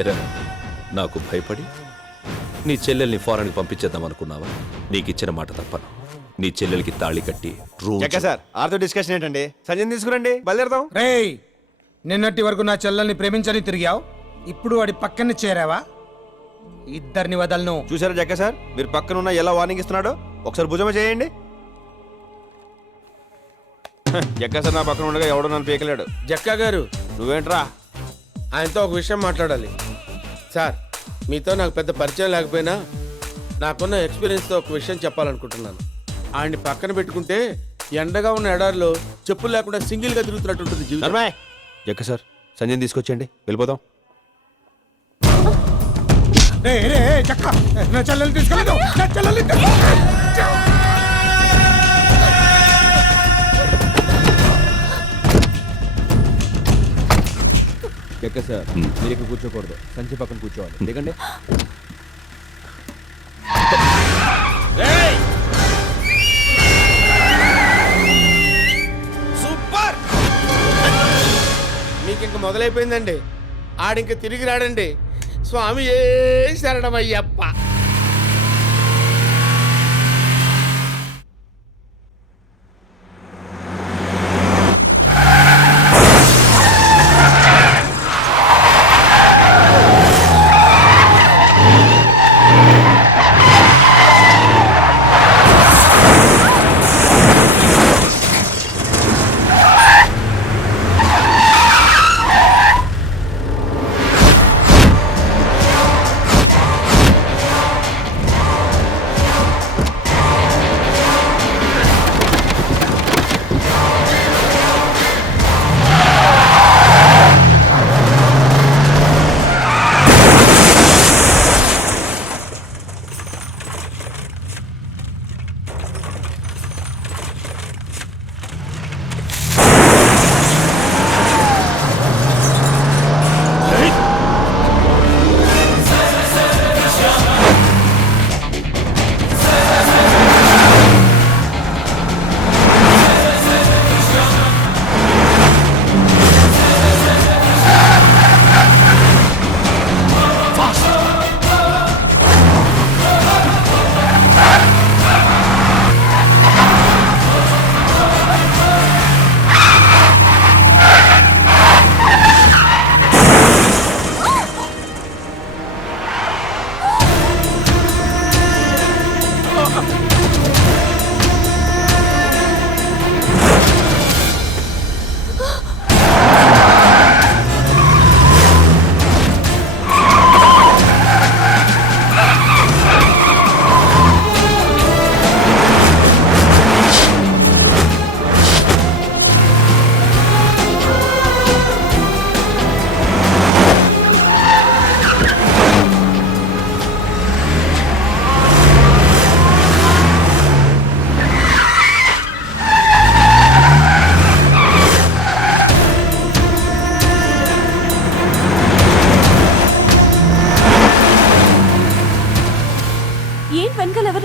ఎరా నాకు భయపడి నీ చెల్లెల్ని ఫారెన్కి పంపించేద్దాం అనుకున్నావా? నీకిచ్చిన మాట తప్పను. నీ చెల్లెలకి తాళి కట్టి జక్క సార్ ఆర్తో డిస్కషన్ ఏంటండి? సంజయ్ తీసుకురండి, బయలుదేరదాం. రేయ్, నిన్నటి వరకు నా చెల్లెల్ని ప్రేమించని తిరిగావు, ఇప్పుడు వాడి పక్కన చేరావా? ఇద్దరిని వదలను. చూసారా జక్క సార్, మీరు పక్కన ఉన్న ఎలా వార్నింగ్ ఇస్తున్నాడో? ఒకసారి భుజమ చేయండి. జక్క సార్ నా పక్కన ఉండగా ఎవడో నన్ను పీకలేడు. జక్కా గారు, నువ్వేంట్రా? ఆయనతో ఒక విషయం మాట్లాడాలి. సార్, మీతో నాకు పెద్ద పరిచయం లేకపోయినా నాకున్న ఎక్స్పీరియన్స్తో ఒక విషయం చెప్పాలనుకుంటున్నాను. ఆయన్ని పక్కన పెట్టుకుంటే ఎండగా ఉన్న ఎడారిలో చెప్పులు లేకుండా సింగిల్గా తిరుగుతున్నట్టుంటుంది జీవితం. నర్మాయ్, జక్క సార్ సంజయ్ తీసుకొచ్చేయండి, వెళ్ళిపోదాం. చక్క, నా చెల్లెల్ని తీసుకెళ్ళదు, నా చెల్లెల్ని జక్క సార్ మీరు ఇక్కడ కూర్చోకూడదు, సంజయ్ పక్కన కూర్చోవాలి. ఎందుకంటే సూపర్, మీకు ఇంక మొదలైపోయిందండి. ఆడింక తిరిగి రాడండి. స్వామి ఏ శరణమయ్యప్ప.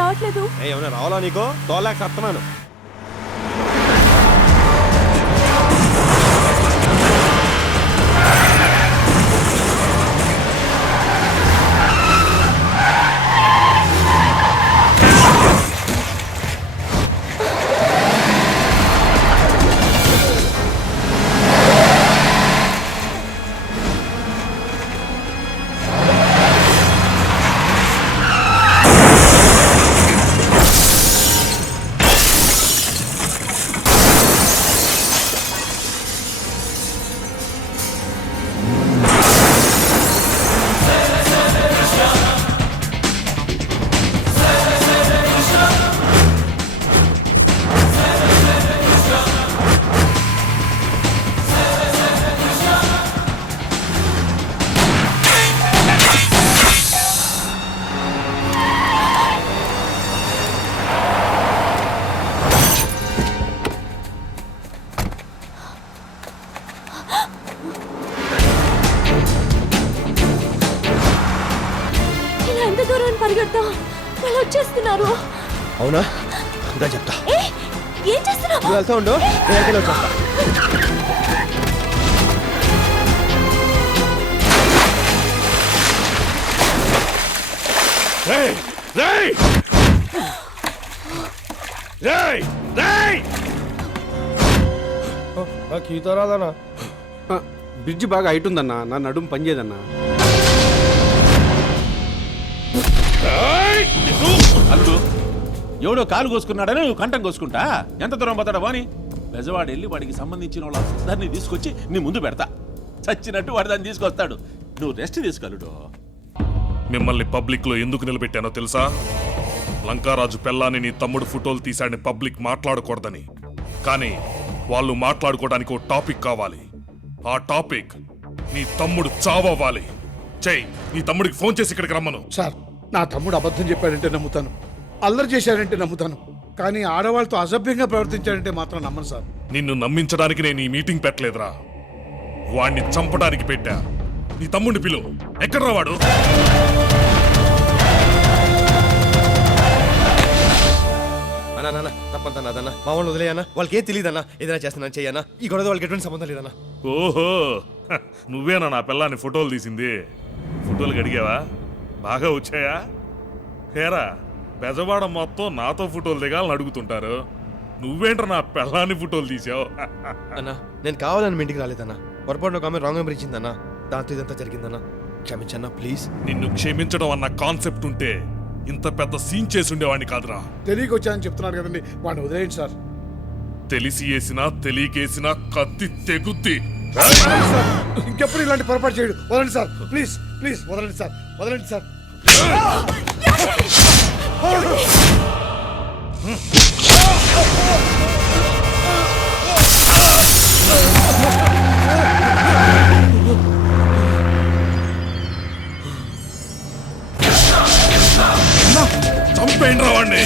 రావట్లేదు. ఏమైనా రావాలా నీకో? తోలేక సత్తనాను. పరిగెడతాం, వాళ్ళు వచ్చేస్తున్నారు. అవునా? ఇంకా చెప్తా. ఏం చేస్తున్నావు? వెళ్తా ఉండు, నేను వచ్చేస్తా. రేయ్! రేయ్! రేయ్! రేయ్! నాకు ఈత రాదన్నా. బ్రిడ్జ్ బాగా హైట్ ఉందన్నా, నా నడుము పనిచేయదన్నా. రేయ్! అల్లుడు ఎవడో కాలు కోసుకున్నాడని నువ్వు కంఠం కోసుకుంటా ఎంత దూరం పోతాడా వాని బెజవాడు వెళ్ళి వాడికి సంబంధించిన వాళ్ళందరినీ తీసుకొచ్చి నీ ముందు పెడతా చచ్చినట్టు వాడు దాన్ని తీసుకొస్తాడు నువ్వు రెస్ట్ తీసుకెళ్ళుడు. మిమ్మల్ని పబ్లిక్ లో ఎందుకు నిలబెట్టానో తెలుసా? లంకారాజు పెళ్ళాన్ని నీ తమ్ముడు ఫోటోలు తీశాడని పబ్లిక్ మాట్లాడకూడదని. కానీ వాళ్ళు మాట్లాడుకోవడానికి ఓ టాపిక్ కావాలి. ఆ టాపిక్ నీ తమ్ముడు చావవ్వాలి. చెయ్, నీ తమ్ముడికి ఫోన్ చేసి ఇక్కడికి రమ్మను. సార్, నా తమ్ముడు అబద్ధం చెప్పాడంటే నమ్ముతాను, అల్లరి చేశాడంటే నమ్ముతాను, కానీ ఆడవాళ్ళతో అసభ్యంగా ప్రవర్తించాడంటే మాత్రం నమ్మను సార్. నిన్ను నమ్మించడానికి నేను ఈ మీటింగ్ పెట్టలేదురా, వాణ్ణి చంపడానికి పెట్టా. నీ తమ్ముడిని పిలు. ఎక్కడ్రా వాడు? అన్నా తప్పంతా నాదన్నా, మా వాళ్ళు వదిలేయన్నా. వాళ్ళకి ఏం తెలియదన్నా, ఏదైనా చేస్తానని చెయ్యన్నా. ఈ గొడవ వాళ్ళకి ఎటువంటి సంబంధం లేదన్నా. ఓహో, నువ్వేనా నా పిల్లాన్ని ఫోటోలు తీసింది? ఫోటోలు అడిగావా? బాగా వచ్చాయా? హేరా, బెజవాడ మొత్తం నాతో ఫోటోలు దిగాలని అడుగుతుంటారు. నువ్వేంట్రా నా పిల్లాన్ని ఫోటోలు తీసావు? అన్నా, నేను కావాలని మీ ఇంటికి రాలేదన్నా. పొరపాటున ఒక ఆమె రాంగ్ నెంబర్ ఇచ్చిందన్నా, దాంతో ఇదంతా జరిగిందన్నా. క్షమించన్నా ప్లీజ్. నిన్ను క్షమించడం అన్న కాన్సెప్ట్ ఉంటే ఇంత పెద్ద సీన్ చేసి ఉండేవాడిని కాదురా. తెలియక వచ్చానని చెప్తున్నాడు కదండి, వాడిని వదిలేయండి సార్. తెలిసి వేసినా తెలియకేసినా కత్తి తెగుద్ది. సార్, ఇంకెప్పుడు ఇలాంటి పొరపాటు చేయడు. వదలండి సార్, ప్లీజ్ ప్లీజ్ వదలండి సార్, వదలండి సార్. చంపేయండి రా వాణ్ణి.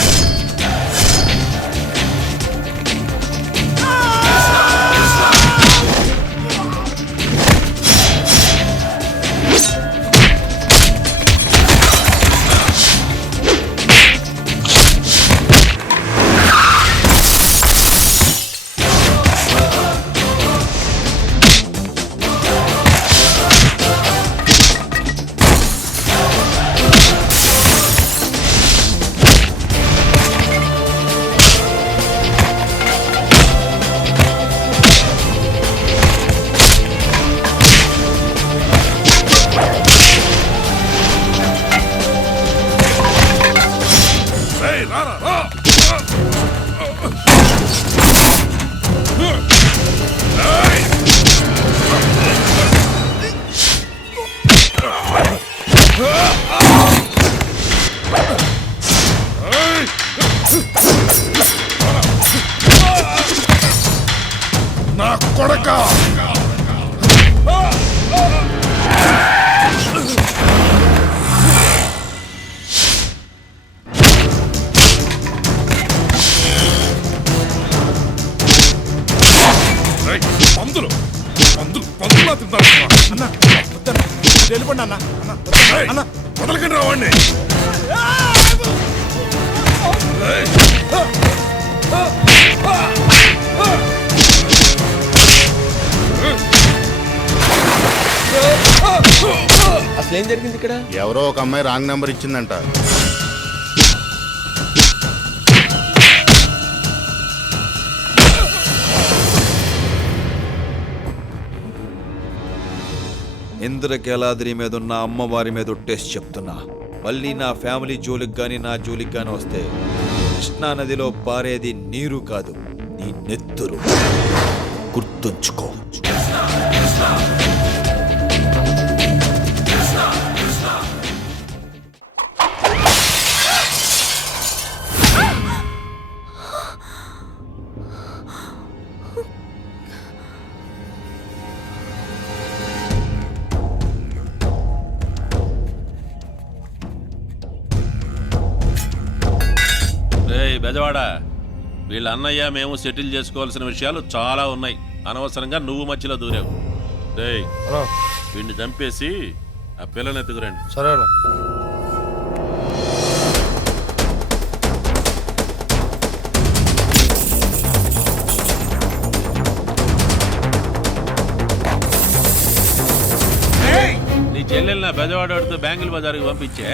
నా కొడకా, పందులు పందులు పందులా తింటారు. వెళ్ళిపోండి అన్న అన్న వదలకండి రావండి. అసలు ఏం జరిగింది ఇక్కడ? ఎవరో ఒక అమ్మాయి రాంగ్ నెంబర్ ఇచ్చిందంట. ఇంద్రకేలాద్రి మీద ఉన్న అమ్మవారి మీద టెస్ట్ చెప్తున్నా. మళ్ళీ నా ఫ్యామిలీ జోలికి కానీ నా జోలికి కానీ వస్తే కృష్ణా నదిలో పారేది నీరు కాదు, నీ నెత్తురు. గుర్తుంచుకో. బెజవాడ, వీళ్ళ అన్నయ్య మేము సెటిల్ చేసుకోవాల్సిన విషయాలు చాలా ఉన్నాయి. అనవసరంగా నువ్వు మధ్యలో దూరావు. రేయ్, వీడిని చంపేసి ఆ పిల్లని ఎత్తుకురండి. సరేనా? నీ చెల్లి చెల్లెలు నా పెద్దవాడితో బ్యాంకుల బజార్కి పంపించే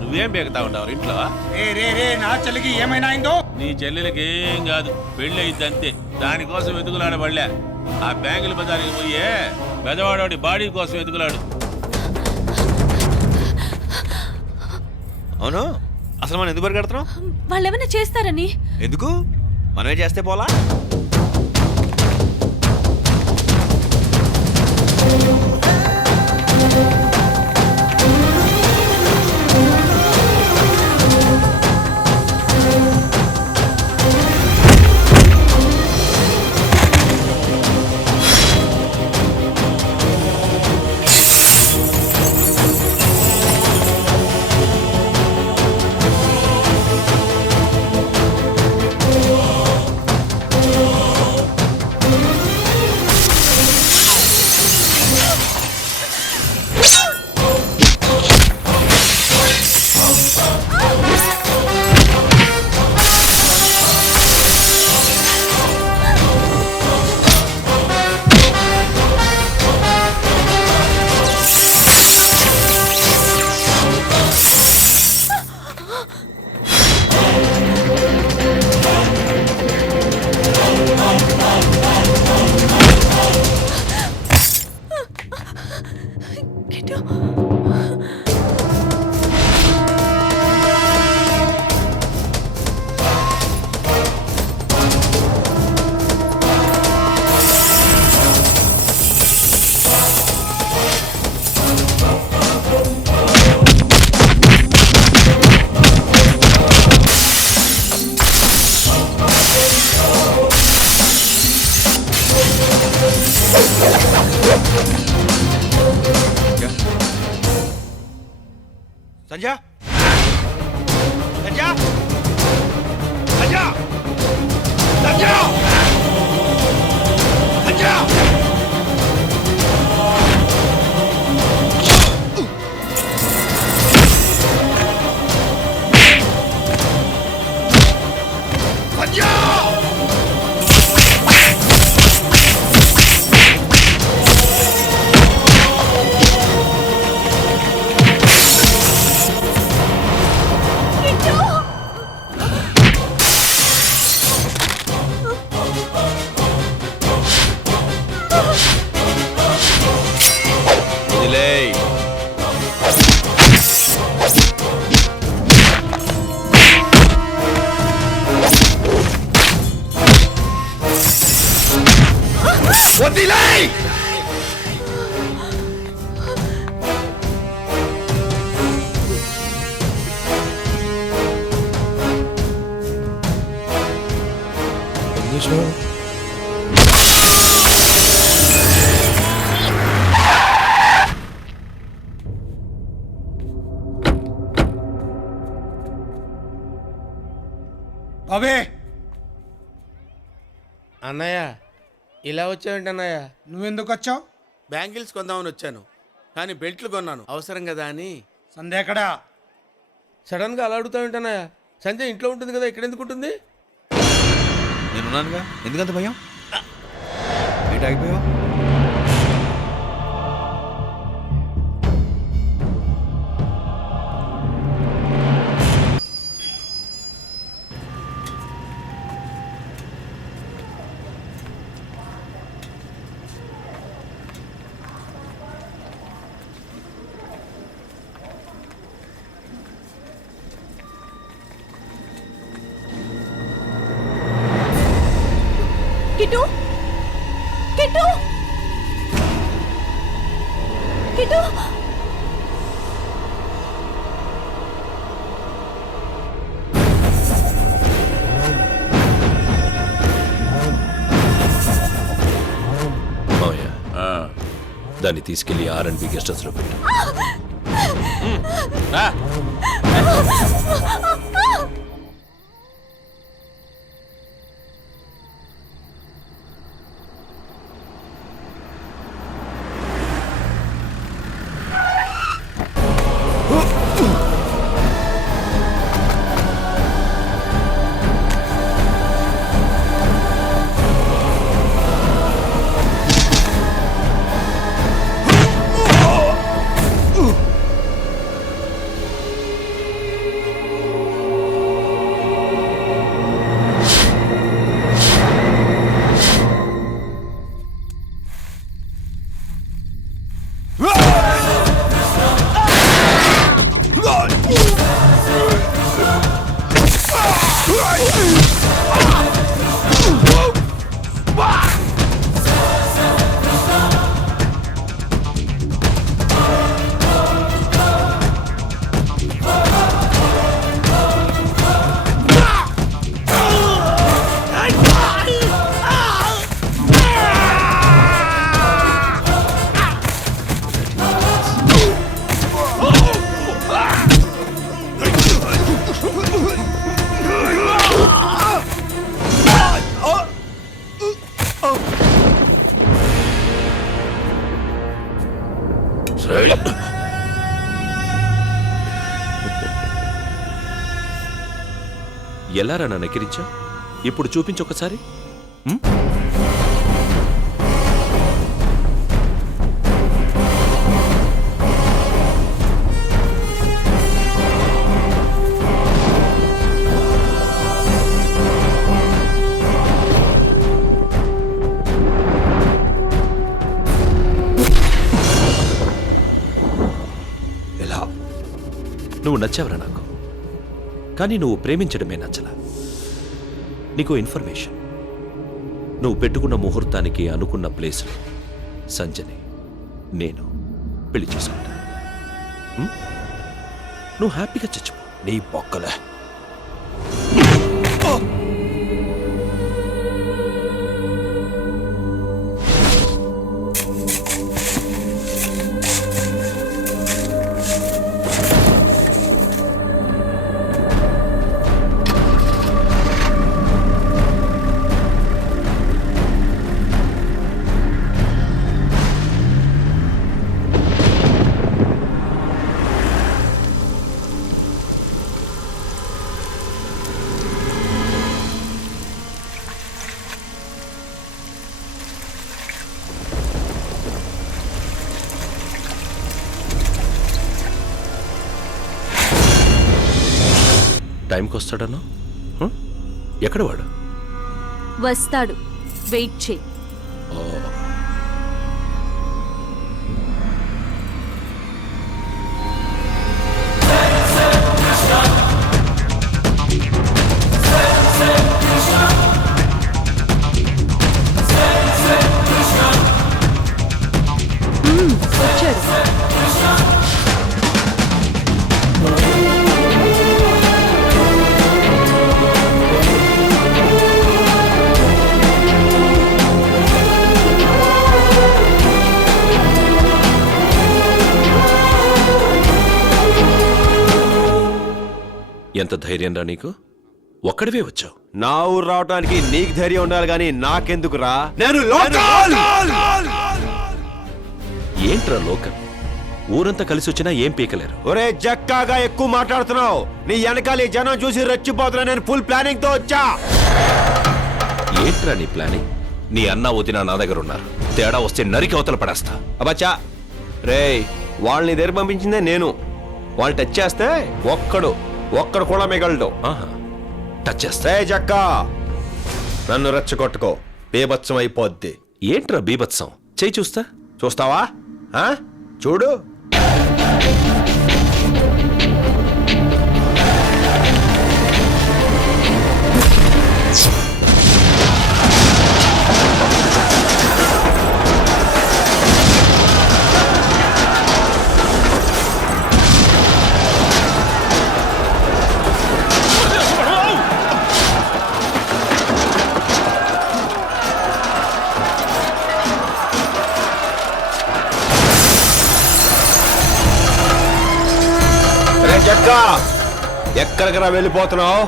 నువ్వేం బేగుతా ఉంటావు ఇంట్లో? నా చెల్లికి ఏమైనా అయిందో? నీ చెల్లెలకి ఏం కాదు, పెళ్ళి అయింది అంతే. దానికోసం వెతుకులాడబడలే. ఆ బ్యాంకుల బజార్కి పోయే పెద్దవాడి బాడీ కోసం వెతుకులాడు. అవును, అసలు మనం ఎందుకు పరిగెడుతున్నాం? వాళ్ళు ఏమైనా చేస్తారని. ఎందుకు? మనమే చేస్తే పోలా? కిట్టు, సంజయ్, సంజయ్, సంజయ్, సంజయ్, సంజయ్. వదిలేయ్. వదిలేయ్. బాబే, అన్నయ్య ఇలా వచ్చావేంటి అన్నయ్య? నువ్వెందుకు వచ్చావు? బ్యాంగిల్స్ కొందామని వచ్చాను, కానీ బెల్ట్లు కొన్నాను అవసరం కదా అని. సంధ్య ఎక్కడా? సడన్గా అలా అడుగుతావేంటి అన్నయ్య? సంజయ్ ఇంట్లో ఉంటుంది కదా, ఇక్కడ ఎందుకు ఉంటుంది? నేనున్నానుగా, ఎందుకంత భయం? ఏంటి ఆగిపోయావు? Kit, kit, kit. మావయ్య, దాన్ని తీసుకెళ్లి R&B గెస్ట్ హౌస్ లో పెట్టు. రా. ఎలారా నన్ను ఎక్కిరించా? ఇప్పుడు చూపించొకసారి. ఎలా? నువ్వు నచ్చావురా నాకు, కానీ నువ్వు ప్రేమించడమే నచ్చలా. నీకు ఇన్ఫర్మేషన్, నువ్వు పెట్టుకున్న ముహూర్తానికి అనుకున్న ప్లేస్లో సంజని నేను పెళ్లి చేసుకుంటా. నువ్వు హ్యాపీగా చచ్చిపో. నీ బొక్కలే. టైంకి వస్తాడన్నా? ఎక్కడ వాడు? వస్తాడు, వెయిట్ చేయి. వచ్చాడు. ఎంత ధైర్యం రా నీకు? ఒక్కడివే వచ్చావు. నా ఊరు రావడానికి నీకు ధైర్యం ఉండాలి, కానీ నాకెందుకురా? నేను ఏంట్రా లోకల్? ఊరంతా కలిసి వచ్చినా ఏం పీకలేరు. ఒరే జక్కాగా ఎక్కువ మాట్లాడుతున్నావు. నీ వెనకాల ఈ జనం చూసి రెచ్చిపోతున్నా. నేను ఫుల్ ప్లానింగ్ తో వచ్చా. ఏంట్రా నీ ప్లానింగ్? నీ అన్న వదిన నా దగ్గర ఉన్నారు. తేడా వస్తే నరికి అవతల పడేస్తా. అబ్బచ్చా రే, వాళ్ళని దగ్గర పంపించిందే నేను. వాళ్ళు టచ్ చేస్తే ఒక్కడు కూడా మిగలడు. టచ్ చేస్తా. రే జక్కా, నన్ను రెచ్చగొట్టుకో, బీభత్సం అయిపోద్ది. ఏంట్రా బీభత్సం? చేయి చూస్తా. చూస్తావా? చూడు. జక్కా, ఎక్కడికరా వెళ్ళిపోతున్నావు?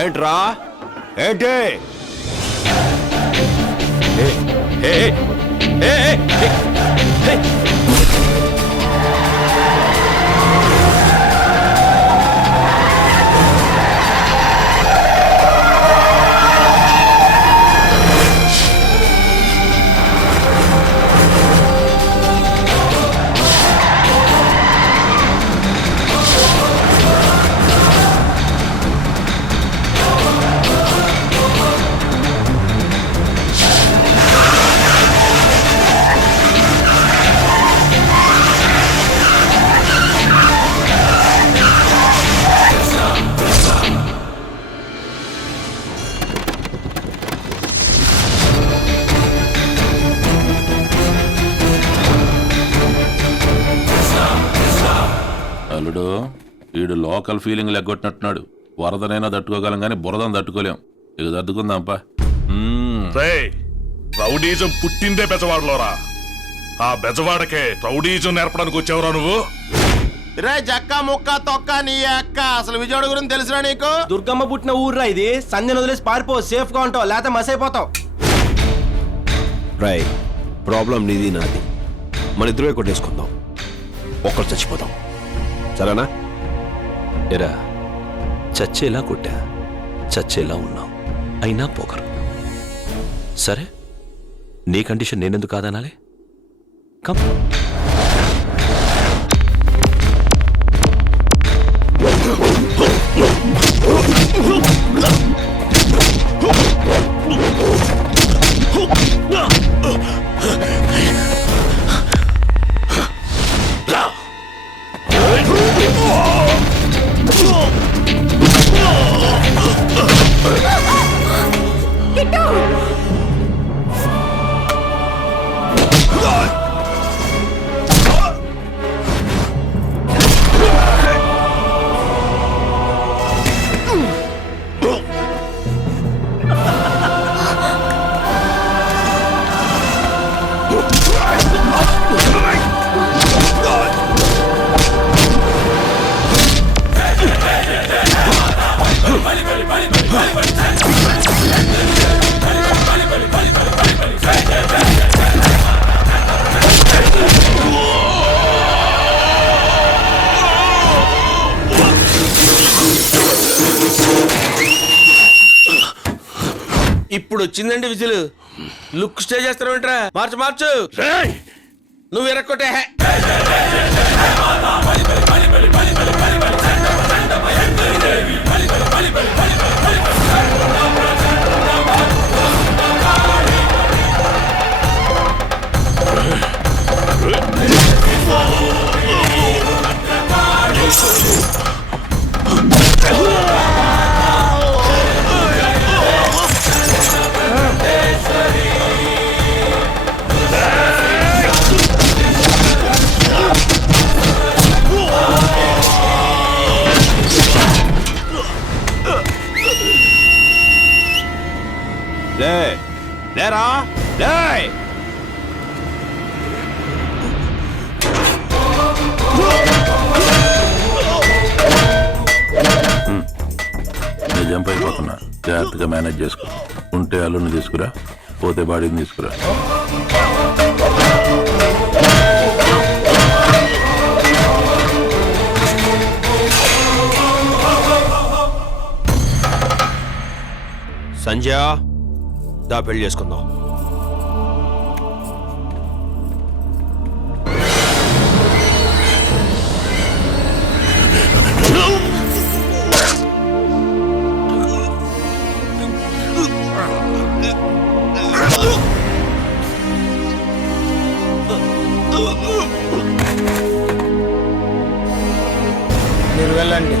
ఏంట్రా? ఏంటి? అల్లుడు, వీడు లోకల్ ఫీలింగ్ లెగ్గొట్టినట్టున్నాడు. వరదనైనా తట్టుకోగలం కానీ బురదను తట్టుకోలేం. ఇక తట్టుకుందాంపా. రౌడీజం పుట్టిందే పెద్దవాడలోరా. ఆ బెజవాడకే రౌడీజం నేర్పడానికి వచ్చావురా నువ్వు? రే జక్క ముక్క తొక్క నీ అక్క అసలు విజయవాడ గురించి తెలిసినా నీకు? దుర్గమ్మ పుట్టిన ఊర్రా ఇది. సంధ్యను వదిలేసి పారిపో, సేఫ్ గా ఉంటావు, లేకపోతే మస్ అయిపోతావు. రాయ్, ప్రాబ్లం నీది నాది. మన ఇద్దరే కొట్టేసుకుందాం, ఒక్కరు చచ్చిపోతాం. సరేనా? ఎరా, చచ్చేలా కొట్టా, చచ్చేలా ఉన్నాం, అయినా పోకరు. సరే, నీ కండిషన్ నేనెందుకు కాదనాలి? కమ్. ఇప్పుడు వచ్చిందండి విజిల్. లుక్ స్టే చేస్తావేంట్రా? మార్చు మార్చు. నువ్వు ఎరక్కొట్టే. లేరా, లే. నేను జంప్ అయిపోతున్నా, జాగ్రత్తగా మేనేజ్ చేసుకో. ఉంటే అల్లుని తీసుకురా, పోతే బాడీని తీసుకురా. సంజయ్, దా పెళ్లి చేసుకుందాం. మీరు వెళ్ళండి.